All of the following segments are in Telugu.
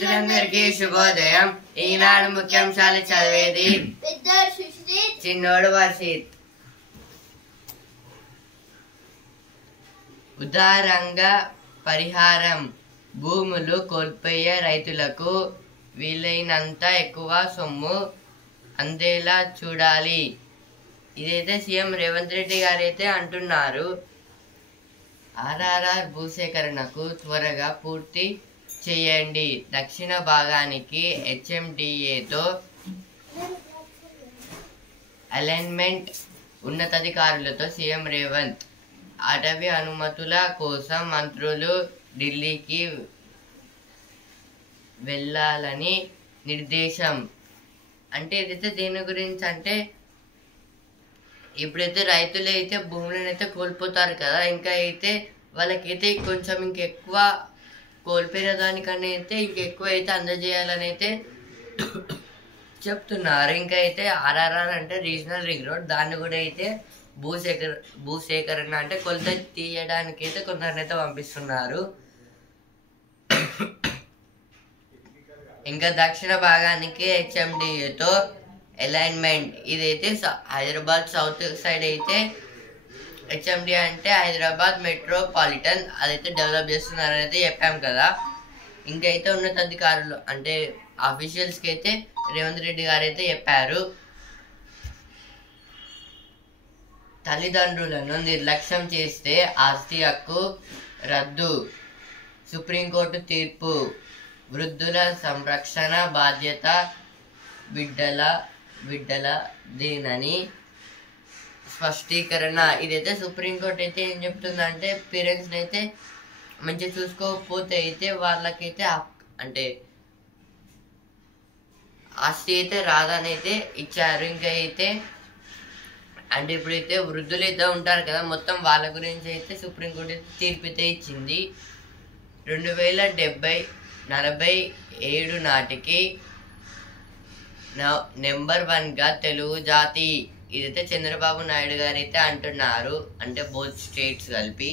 మిత్రులందరికీ శుభోదయం. ఈనాడు ముఖ్యాంశాలు చదివేది చిన్నోడు వర్షిత్. ఉదారంగా పరిహారం. భూములు కోల్పోయే రైతులకు వీలైనంత ఎక్కువ సొమ్ము అందేలా చూడాలి. ఇదైతే సీఎం రేవంత్ రెడ్డి గారు అయితే అంటున్నారు. ఆర్ఆర్ఆర్ భూసేకరణకు త్వరగా పూర్తి చేయండి. దక్షిణ భాగానికి హెచ్ఎండిఏతో అలైన్మెంట్. ఉన్నతాధికారులతో సీఎం రేవంత్. అటవీ అనుమతుల కోసం మంత్రులు ఢిల్లీకి వెళ్ళాలని నిర్దేశం. అంటే ఇదైతే దేని గురించి అంటే, ఇప్పుడైతే రైతులు అయితే భూములను అయితే కోల్పోతారు కదా, ఇంకా అయితే వాళ్ళకైతే కొంచెం ఇంకెక్కువ కోల్పోయిన దానికన్నా అయితే ఇంకెక్కువ అయితే అందజేయాలని అయితే చెప్తున్నారు. ఇంకా అయితే ఆర్ఆర్ఆర్ అంటే రీజనల్ రింగ్ రోడ్, దాన్ని కూడా అయితే భూసేకరణ అంటే కొలత తీయడానికి అయితే కొందరినైతే పంపిస్తున్నారు. ఇంకా దక్షిణ భాగానికి హెచ్ఎండిఏతో అలైన్మెంట్. ఇదైతే హైదరాబాద్ సౌత్ సైడ్ అయితే హెచ్ఎండి అంటే హైదరాబాద్ మెట్రోపాలిటన్, అదైతే డెవలప్ చేస్తున్నారని అయితే చెప్పాం కదా. ఇంకైతే ఉన్నతాధికారులు అంటే ఆఫీషియల్స్కి అయితే రేవంత్ రెడ్డి గారు అయితే చెప్పారు. తల్లిదండ్రులను నిర్లక్ష్యం చేస్తే ఆస్తి హక్కు రద్దు. సుప్రీంకోర్టు తీర్పు. వృద్ధుల సంరక్షణ బాధ్యత బిడ్డలదేనని స్పష్టీకరణ. ఇదైతే సుప్రీంకోర్టు అయితే ఏం చెప్తుందంటే, పేరెంట్స్ని అయితే మంచిగా చూసుకోకపోతే అయితే వాళ్ళకైతే అంటే ఆస్తి అయితే రాదని అయితే ఇచ్చారు. ఇంకా అయితే అంటే ఇప్పుడైతే వృద్ధులు అయితే ఉంటారు కదా, మొత్తం వాళ్ళ గురించి అయితే సుప్రీంకోర్టు అయితే తీర్పు అయితే ఇచ్చింది. 2047 నాటికి నెంబర్ 1గా తెలుగు జాతి. ఇదైతే చంద్రబాబు నాయుడు గారు అయితే అంటున్నారు, అంటే బోత్ స్టేట్స్ కలిపి.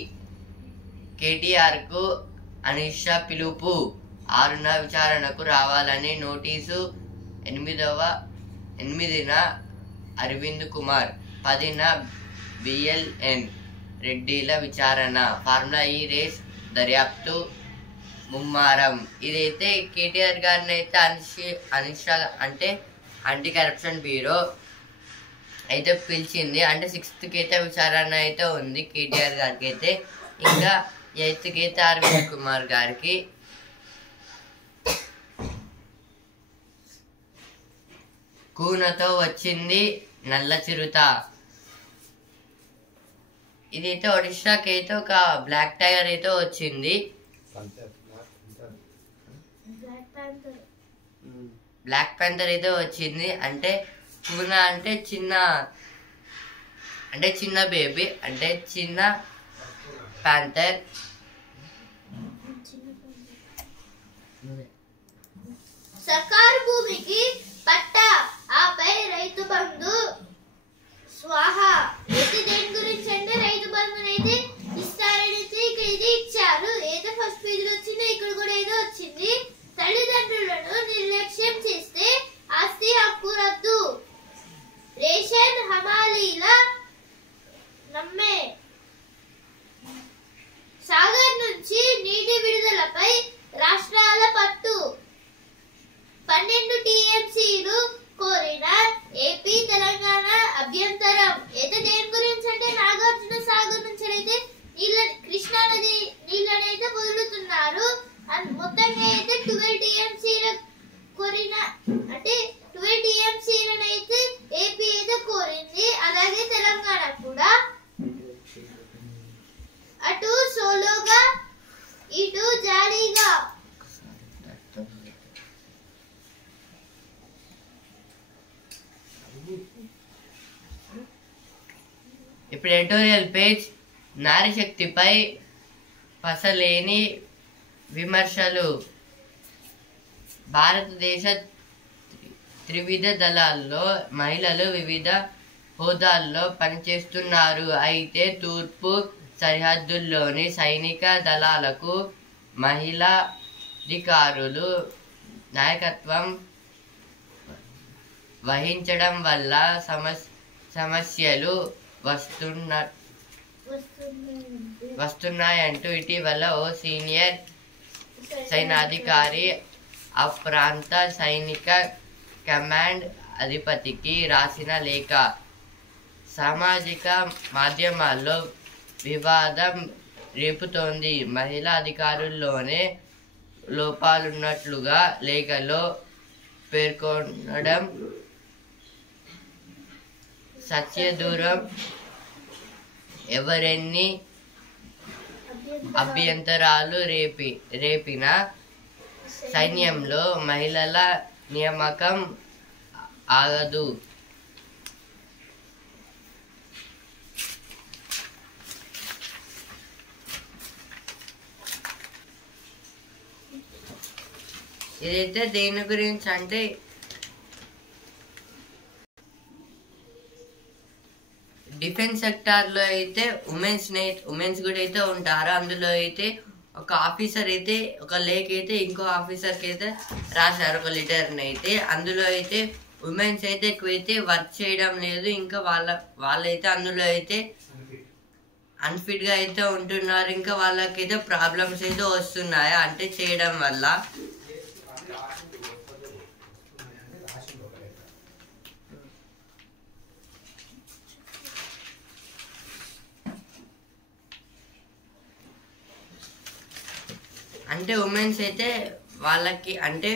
కేటీఆర్కు అనిష పిలుపు. 6న విచారణకు రావాలని నోటీసు. 8న అరవింద్ కుమార్. 10న బిఎల్ఎన్ రెడ్డిల విచారణ. ఫార్ములా ఈ రేస్ దర్యాప్తు ముమ్మారం. ఇదైతే కేటీఆర్ గారిని అయితే అనిష అంటే యాంటీ కరప్షన్ బ్యూరో అయితే పిలిచింది. అంటే 6th అయితే విచారణ అయితే ఉంది కేటీఆర్ గారికి అయితే. ఇంకా 8th అయితే అరవింద్ కుమార్ గారికి. కూనతో వచ్చింది నల్ల చిరుత. ఇదైతే ఒడిశాకి అయితే ఒక బ్లాక్ టైగర్ అయితే వచ్చింది. బ్లాక్ ప్యాంథర్ అయితే వచ్చింది. అంటే కూన అంటే చిన్న బేబీ, అంటే చిన్న ప్యాంథర్. సర్కారు భూమికి పట్టా, ఆపై రైతు బంధు స్వాహా. అయితే దేని గురించి అంటే రైతు బంధుని అయితే ఇస్తారని ఇది ఇచ్చారు. ఏదో ఫస్ట్ పేజీలో వచ్చింది, ఇక్కడ కూడా ఏదో వచ్చింది. తల్లిదండ్రులను నిర్లక్ష్యం చేస్తే ఆస్తి హక్కు రద్దు. రేషన్ హమాలీల నమ్మే. సాగర్ నుంచి నీటి విడుదలపై రాష్ట్రాల పట్టు. 12 టీఎంసీలు కోరిన ఏపీ తెలంగాణ అభ్యంతరం. అయితే దేని గురించి అంటే నాగార్జున సాగర్ నుంచి అయితే కృష్ణా నది నీళ్ళనైతే వదులుతున్నారు. మొత్తంగా అయితే 12 టీఎంసీల కోరిన, అంటే 12 టీఎంసీలను అయితే ఏపీ అయితే కోరింది. అలాగే తెలంగాణ కూడా. అటు సోలోగా ఇటు జాలీగా. ఇప్పుడు ఎడిటోరియల్ పేజ్. నారీ శక్తిపై పసలేని విమర్శలు. భారతదేశ త్రివిధ దళాల్లో మహిళలు వివిధ హోదాల్లో పనిచేస్తున్నారు. అయితే తూర్పు సరిహద్దుల్లోని సైనిక దళాలకు మహిళా అధికారులు నాయకత్వం వహించడం వల్ల సమస్యలు వస్తున్నాయంటూ ఇటీవల ఓ సీనియర్ సైనికాధికారి ఆ ప్రాంత సైనిక కమాండ్ అధిపతికి రాసిన లేఖ సామాజిక మాధ్యమాల్లో వివాదం రేపుతోంది. మహిళా అధికారుల్లోనే లోపాలున్నట్లుగా లేఖలో పేర్కొనడం సత్యదూరం. ఎవరెన్ని అభ్యంతరాలు రేపినా సైన్యంలో మహిళల నియామకం ఆగదు. ఇదైతే దేని గురించి అంటే డిఫెన్స్ సెక్టార్లో అయితే ఉమెన్స్ కూడా అయితే ఉంటారు. అందులో అయితే ఒక ఆఫీసర్ అయితే ఒక లేఖ అయితే ఇంకో ఆఫీసర్కి అయితే రాశారు ఒక లెటర్ని అయితే. అందులో అయితే ఉమెన్స్ అయితే ఎక్కువైతే వర్క్ చేయడం లేదు. ఇంకా వాళ్ళైతే అందులో అయితే అన్ఫిట్గా అయితే ఉంటున్నారు. ఇంకా వాళ్ళకైతే ప్రాబ్లమ్స్ అయితే వస్తున్నాయి అంటే చేయడం వల్ల. అంటే ఉమెన్స్ అయితే వాళ్ళకి అంటే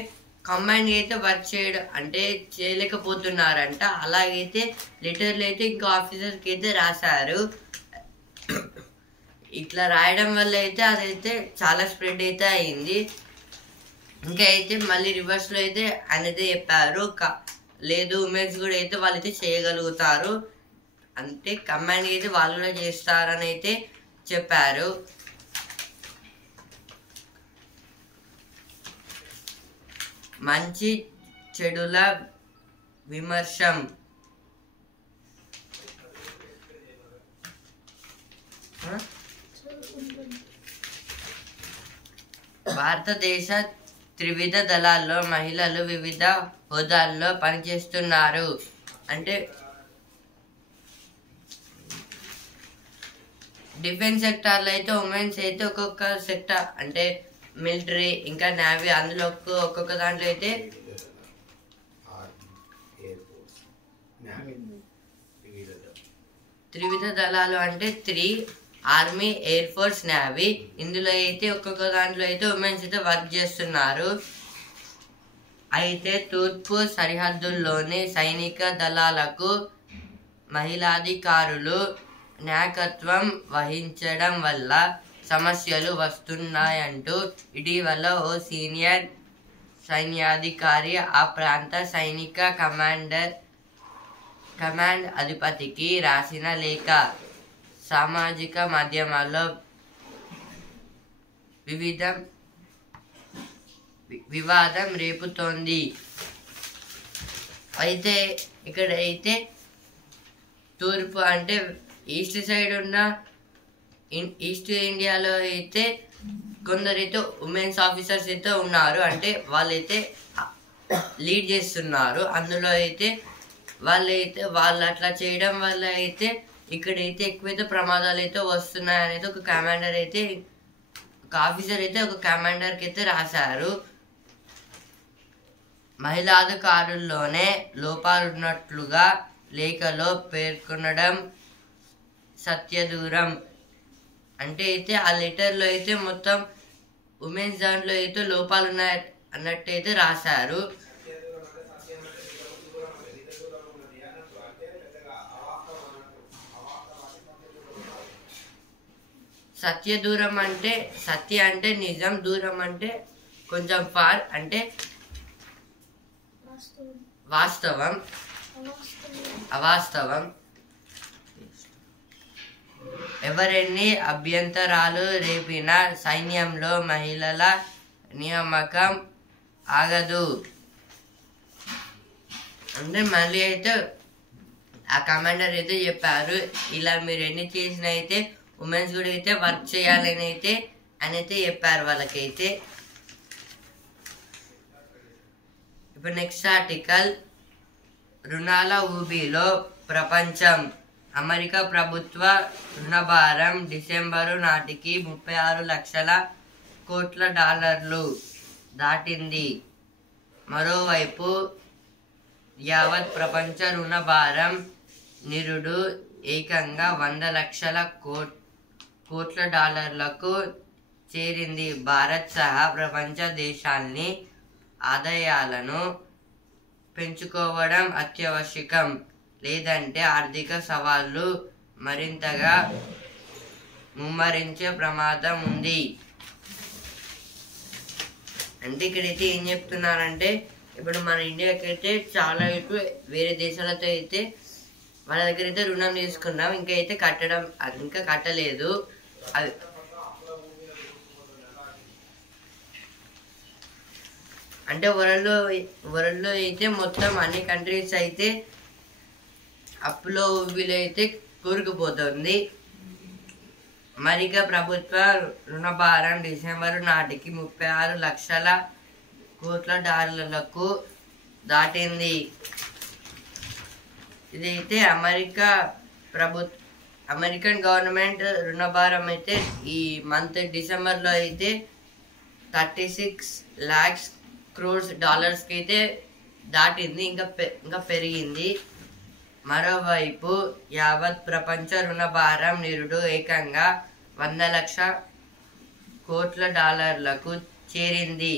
కమాండ్ అయితే వర్క్ చేయడం అంటే చేయలేకపోతున్నారంట. అలాగైతే లెటర్లు అయితే ఇంకో ఆఫీసర్కి అయితే రాశారు. ఇట్లా రాయడం వల్ల అయితే అదైతే చాలా స్ప్రెడ్ అయితే అయింది. ఇంకా అయితే మళ్ళీ రివర్స్లో అయితే ఆయన అయితే చెప్పారు లేదు ఉమెన్స్ కూడా అయితే వాళ్ళైతే చేయగలుగుతారు అంటే కమాండ్ అయితే వాళ్ళు కూడా చేస్తారని అయితే చెప్పారు. మంచి చెడుల విమర్శం. భారతదేశ త్రివిధ దళాల్లో మహిళలు వివిధ హోదాల్లో పనిచేస్తున్నారు. అంటే డిఫెన్స్ సెక్టార్లో అయితే ఉమెన్స్ అయితే ఒక్కొక్క సెక్టార్ అంటే మిలిటరీ ఇంకా నేవీ అందులో ఒక్కొక్క దాంట్లో అయితే త్రివిధ దళాలు అంటే 3 ఆర్మీ, ఎయిర్ ఫోర్స్, నేవీ. ఇందులో అయితే ఒక్కొక్క దాంట్లో అయితే ఉమెన్స్ అయితే వర్క్ చేస్తున్నారు. అయితే తూర్పు సరిహద్దుల్లోని సైనిక దళాలకు మహిళాధికారులు నాయకత్వం వహించడం వల్ల సమస్యలు వస్తున్నాయంటూ ఇటీవల ఓ సీనియర్ సైన్యాధికారి ఆ ప్రాంత సైనిక కమాండ్ అధిపతికి రాసిన లేఖ సామాజిక మాధ్యమాల్లో వివాదం రేపుతోంది. అయితే ఇక్కడ అయితే తూర్పు అంటే ఈస్ట్ సైడ్ ఉన్న ఈస్ట్ ఇండియాలో అయితే కొందరైతే ఉమెన్స్ ఆఫీసర్స్ అయితే ఉన్నారు. అంటే వాళ్ళైతే లీడ్ చేస్తున్నారు. అందులో అయితే వాళ్ళు అట్లా చేయడం వల్ల అయితే ఇక్కడైతే ఎక్కువైతే ప్రమాదాలు అయితే వస్తున్నాయి అనేది ఒక కమాండర్ అయితే ఒక ఆఫీసర్ అయితే ఒక కమాండర్కి అయితే రాశారు. మహిళాధికారుల్లోనే లోపాలున్నట్లుగా లేఖలో పేర్కొనడం సత్యదూరం. అంటే అయితే ఆ లెటర్లో అయితే మొత్తం ఉమెన్స్ దాంట్లో అయితే లోపాలు ఉన్నాయి అన్నట్టు అయితే రాశారు. సత్య దూరం అంటే సత్య అంటే నిజం, దూరం అంటే కొంచెం ఫార్ అంటే వాస్తవం, అవాస్తవం. ఎవరెన్ని అభ్యంతరాలు రేపినా సైన్యంలో మహిళల నియామకం ఆగదు. అంటే మళ్ళీ అయితే ఆ కమాండర్ అయితే చెప్పారు, ఇలా మీరు ఎన్ని చేసినా అయితే ఉమెన్స్ కూడా అయితే వర్క్ చేయాలని అయితే అని అయితే చెప్పారు వాళ్ళకైతే. ఇప్పుడు నెక్స్ట్ ఆర్టికల్, రుణాల ఊబిలో ప్రపంచం. అమెరికా ప్రభుత్వ రుణభారం డిసెంబరు నాటికి 36 లక్షల కోట్ల డాలర్లు దాటింది. మరోవైపు యావత్ ప్రపంచ రుణభారం నిరుడు ఏకంగా 100 లక్షల కోట్ల డాలర్లకు చేరింది. భారత్ సహా ప్రపంచ దేశాల్ని ఆదాయాలను పెంచుకోవడం అత్యవశ్యకం, లేదంటే ఆర్థిక సవాళ్లు మరింతగా ముమ్మరించే ప్రమాదం ఉంది. అంటే ఇక్కడైతే ఏం చెప్తున్నారంటే, ఇప్పుడు మన ఇండియాకి అయితే చాలా ఎక్కువ వేరే దేశాలతో అయితే వాళ్ళ దగ్గర అయితే రుణం తీసుకున్నాం, ఇంకా అయితే ఇంకా కట్టలేదు. అది అంటే వరల్డ్లో అయితే మొత్తం అన్ని కంట్రీస్ అయితే అప్పులో ఊబిలో అయితే కూరుకుపోతుంది. అమెరికా ప్రభుత్వ రుణభారం డిసెంబరు నాటికి 36 లక్షల కోట్ల డాలర్లకు దాటింది. ఇదైతే అమెరికన్ గవర్నమెంట్ రుణభారం అయితే ఈ మంత్ డిసెంబర్లో అయితే 36 lakhs crores డాలర్స్కి అయితే దాటింది, ఇంకా పెరిగింది. మరోవైపు యావత్ ప్రపంచ రుణభారం నిరుడు ఏకంగా 100 లక్షల కోట్ల డాలర్లకు చేరింది.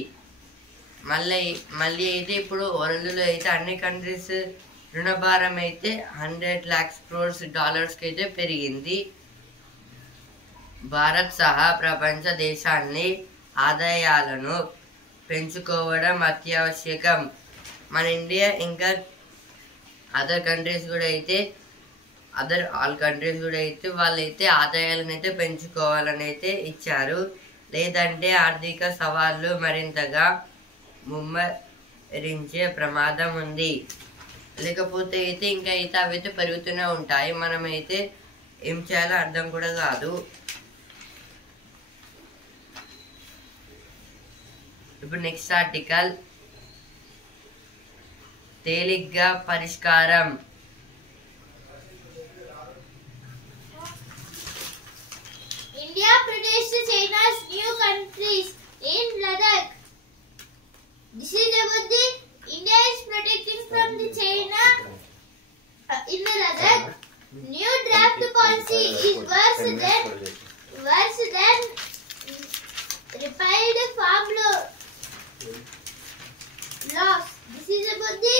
మళ్ళీ అయితే ఇప్పుడు వరల్డ్లో అయితే అన్ని కంట్రీస్ రుణభారం అయితే 100 lakhs crores డాలర్స్కి అయితే పెరిగింది. భారత్ సహా ప్రపంచ దేశాన్ని ఆదాయాలను పెంచుకోవడం అత్యవశ్యకం. మన ఇండియా ఇంకా అదర్ కంట్రీస్ కూడా అయితే ఆల్ కంట్రీస్ కూడా అయితే వాళ్ళైతే ఆదాయాలను అయితే పెంచుకోవాలని అయితే ఇచ్చారు, లేదంటే ఆర్థిక సవాళ్ళు మరింతగా ముమ్మరించే ప్రమాదం ఉంది. లేకపోతే అయితే ఇంకా అయితే అవి అయితే పెరుగుతూనే ఉంటాయి, మనమైతే ఏం చేయాలో అర్థం కూడా కాదు. ఇప్పుడు నెక్స్ట్ ఆర్టికల్, తేలిగ్గా పరిష్కారం. India protects China's new countries in Ladakh. This is about the India is protecting from the China in the Ladakh. New draft policy is worse than repealed farm laws. This is about the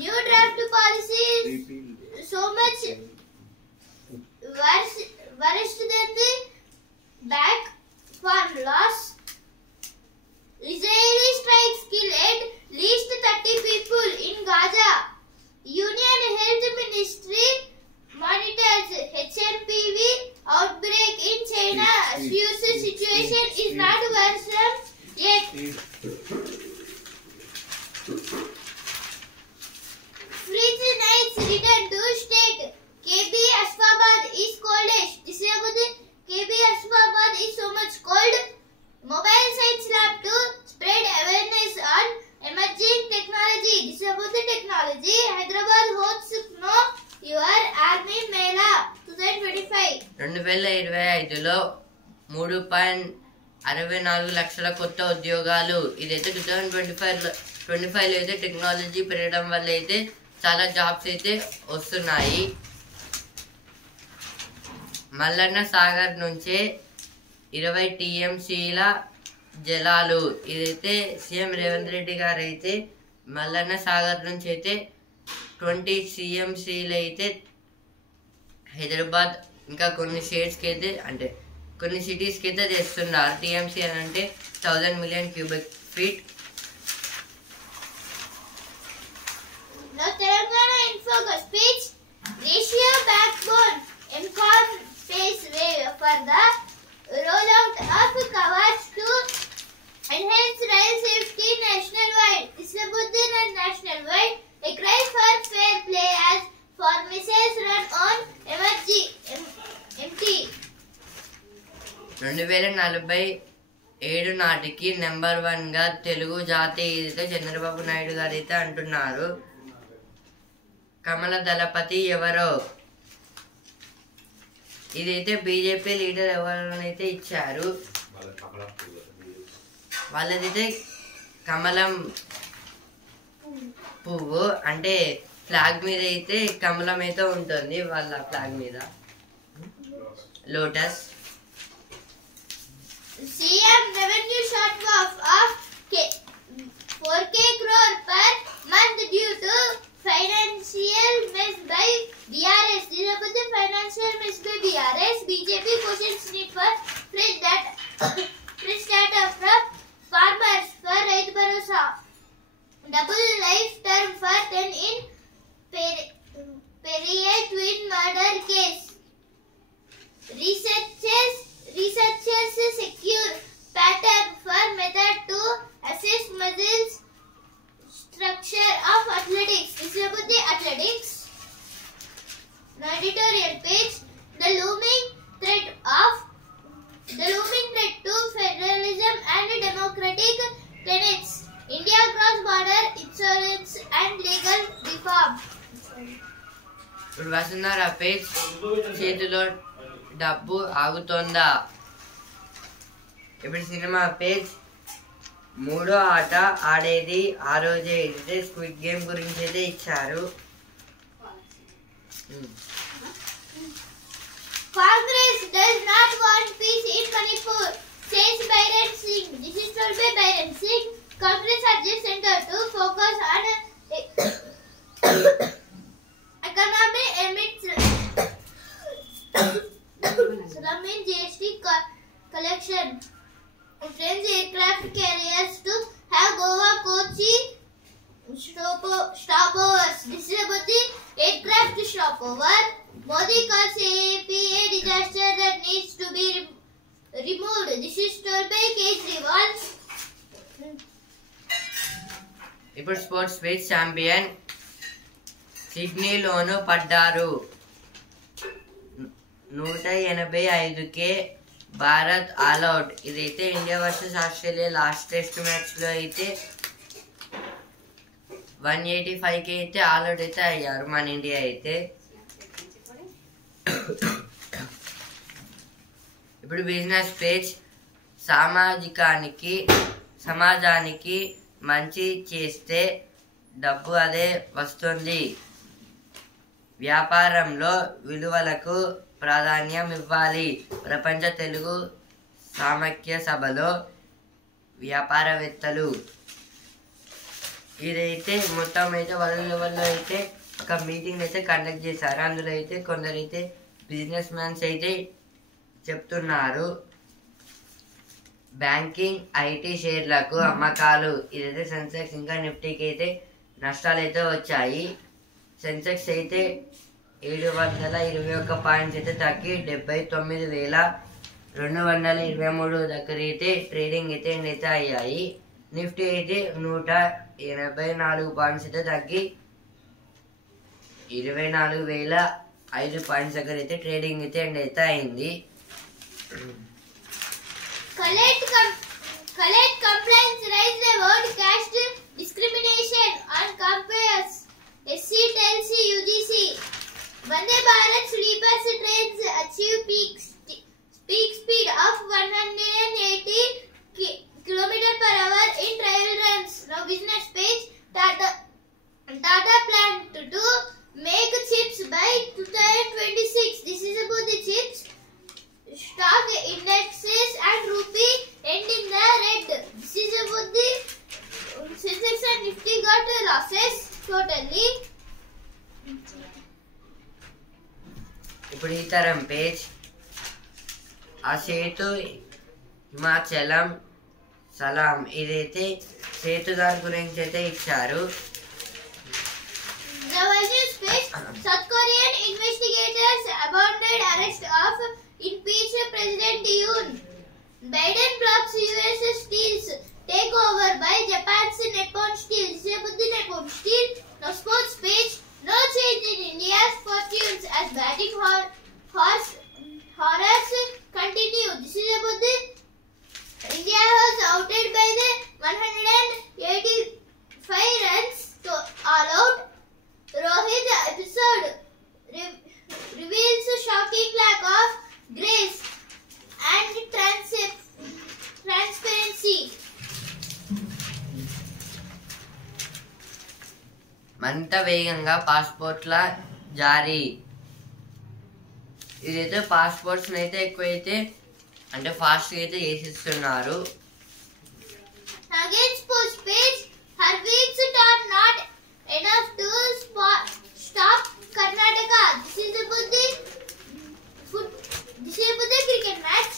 new draft policy is so much worse than the back farm laws. Israeli strikes killed at least 30 people in Gaza. Union Health Ministry monitors HMPV outbreak in China. Suez situation is not worsened yet. Freeze nights return to state. KB Asfabad is coldest. This is about the KB Asfabad is so much cold. Mobile science lab to spread awareness on emerging technology. This is about the technology. Hyderabad hosts Know Your Army Mela 2025. 2025లో 3.64 లక్షల కొత్త ఉద్యోగాలు. ఇదైతే 2025లో అయితే టెక్నాలజీ పెరగడం వల్ల అయితే చాలా జాబ్స్ అయితే వస్తున్నాయి. మల్లన్న సాగర్ నుంచే 20 TMCల జలాలు. ఇదైతే సీఎం రేవంత్ రెడ్డి గారు అయితే మల్లన్న సాగర్ నుంచి అయితే 20 TMCలు అయితే హైదరాబాద్ ఇంకా కొన్ని స్టేట్స్కి అయితే అంటే కొన్ని సిటీస్కి అయితే తెస్తున్నారు. TMC అని అంటే 1000 million cubic feet. Now Telangana Info speech Glacier Backbone MCON space way for the rollout of Kavach to enhance rail safety nationwide. This is about the nationwide. A cry for fair play as for missiles run on MT. 2040 7 నాటికి నెంబర్ 1గా తెలుగు జాతీయ అయితే చంద్రబాబు నాయుడు గారు అయితే అంటున్నారు. కమల దళపతి ఎవరో ఇదైతే బీజేపీ లీడర్ ఎవరైతే ఇచ్చారు. వాళ్ళదైతే కమలం పువ్వు అంటే ఫ్లాగ్ మీద అయితే కమలం అయితే ఉంటుంది. వాళ్ళ ఫ్లాగ్ మీద lotus. CM revenue shortfall of 4K crore per month due to financial mess by BRS. This is about the financial mess by BRS. BJP questions need for fresh data from farmers for Raitu Bharosa. Double life term for 10 in Periyar twin murder case. Researchers secure pattern for method to assess muscles structure of athletics. This is about the athletics. The editorial page. The looming threat to federalism and democratic tenets. India cross-border insurance and legal reform. ఇప్పుడు వస్తున్నారు ఆ పేజ్. చేతిలో డబ్బు ఆగుతోందా. ఇప్పుడు సినిమా పేజ్. 3వ ఆట ఆడేది ఆ రోజే. అయితే స్క్విడ్ గేమ్ గురించి అయితే ఇచ్చారు. Congress does not want peace in Manipur, says Byron Singh. This is told by Byron Singh. Congress urges center to focus on economy amidst slum in GST collection. French aircraft carriers to have Goa Kochi stopovers. This is about the aircraft stopover. Modi calls APA disaster that needs to be removed. This is told by Kejriwal. ఇప్పుడు స్పోర్ట్స్ పేజ్. ఛాంపియన్ సిడ్నీలోనూ పడ్డారు. 185కే భారత్ ఆల్అౌట్. ఇదైతే India versus Australia last test match లో అయితే 185కి అయితే ఆల్అౌట్ అయితే అయ్యారు మన ఇండియా అయితే. ఇప్పుడు బిజినెస్ పేజ్. సమాజానికి మంచి చేస్తే డబ్బు అదే వస్తుంది. వ్యాపారంలో విలువలకు ప్రాధాన్యం ఇవ్వాలి. ప్రపంచ తెలుగు సమాఖ్య సభలో వ్యాపారవేత్తలు. ఇదైతే మొత్తం అయితే వరల్డ్ లెవెల్లో అయితే ఒక మీటింగ్ అయితే కండక్ట్ చేశారు. అందులో అయితే కొందరైతే బిజినెస్ మ్యాన్స్ అయితే చెప్తున్నారు. బ్యాంకింగ్ ఐటీ షేర్లకు అమ్మకాలు. ఇదైతే సెన్సెక్స్ ఇంకా నిఫ్టీకి అయితే నష్టాలు అయితే వచ్చాయి. సెన్సెక్స్ అయితే 721 పాయింట్స్ అయితే తగ్గి 79,223 దగ్గర అయితే ట్రేడింగ్ అయితే అయితే అయ్యాయి. నిఫ్టీ అయితే 184 పాయింట్స్ అయితే తగ్గి 24,005 పాయింట్స్ దగ్గర అయితే ట్రేడింగ్ అయితే అయితే అయింది. Collect complaints raised about caste discrimination on campus. SC tells UGC. Vande Bharat sleepers trains achieve peak speed of 180 km/h in trial runs. Now business page. Tata plan to make chips by 2026. This is about the chips. Stock indexes and rupee end in the red. This is about the Sensex and Nifty got losses totally. ఇప్పుడు ఈ తరం పేజ్. ఆ సేతు హిమాచలం సలాం. ఇదైతే సేతు గారి గురించి అయితే ఇచ్చారు. The news page. South Korean investigators abandoned arrest of impeached President Yoon. Biden blocks US steel's takeover by Japan's Nippon Steel. This is about the Nippon Steel. Now sports page. No change in India's fortunes as batting horrors continue. This is about the India మరింత వేగంగా పాస్పోర్ట్ల జారీ. ఇదైతే పాస్పోర్ట్స్ అయితే ఎక్కువైతే అంటే ఫాస్ట్ అయితే చేసిస్తున్నారు. Against post page, her weeks are not enough to stop Karnataka. This is about the cricket match.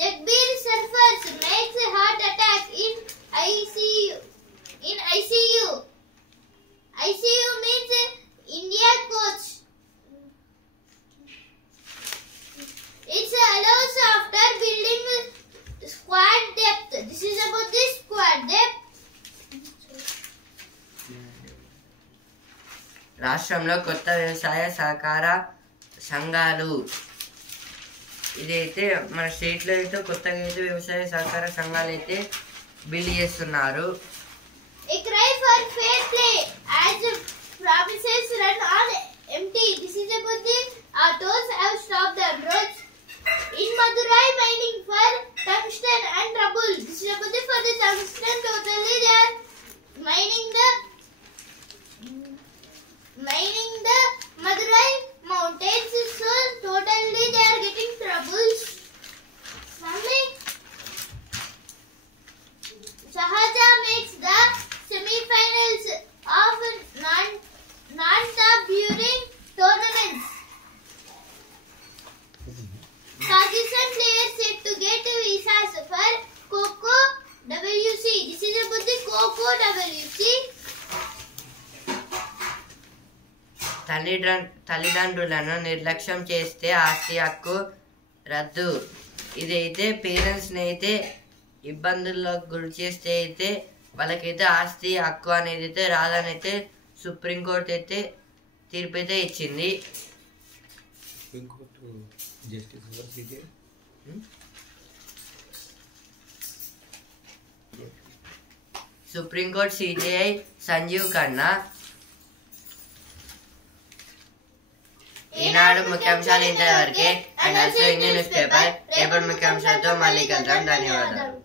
Jagbir suffers makes a heart attack in ICU. ICU means India coach. It's allows after building squad depth. This is about the squad depth. రాష్ట్రంలో కొత్త వ్యవసాయ సహకార సంఘాలు. ఇదైతే మన స్టేట్లో అయితే కొత్తగా అయితే వ్యవసాయ సహకార సంఘాలు అయితే బిల్డ్ చేస్తున్నారు. A cry for fair play as promises run on empty. This is about the autos have stopped the roads. In Madurai mining for tungsten and trouble. This is about the for the tungsten totally they are mining the Madurai mountains, so totally they are getting troubles. Mommy, Shahaja makes the semi-finals of non-stop during tournaments. Pakistan players set to get visas for Coco WC. This is about the Coco WC. తల్లిదండ్రులను నిర్లక్ష్యం చేస్తే ఆస్తి హక్కు రద్దు. ఇదైతే పేరెంట్స్ని అయితే ఇబ్బందుల్లోకి గురి చేస్తే అయితే వాళ్ళకైతే ఆస్తి హక్కు అనేది అయితే రాదని అయితే సుప్రీంకోర్టు అయితే తీర్పు అయితే ఇచ్చింది. Supreme court CJI Sanjiv Khanna. ఈనాడు ముఖ్యాంశాలు ఇంతవరకే. And also Indian newspaper రేపటి ముఖ్యాంశాలతో మళ్ళీ కలుద్దాం. ధన్యవాదాలు.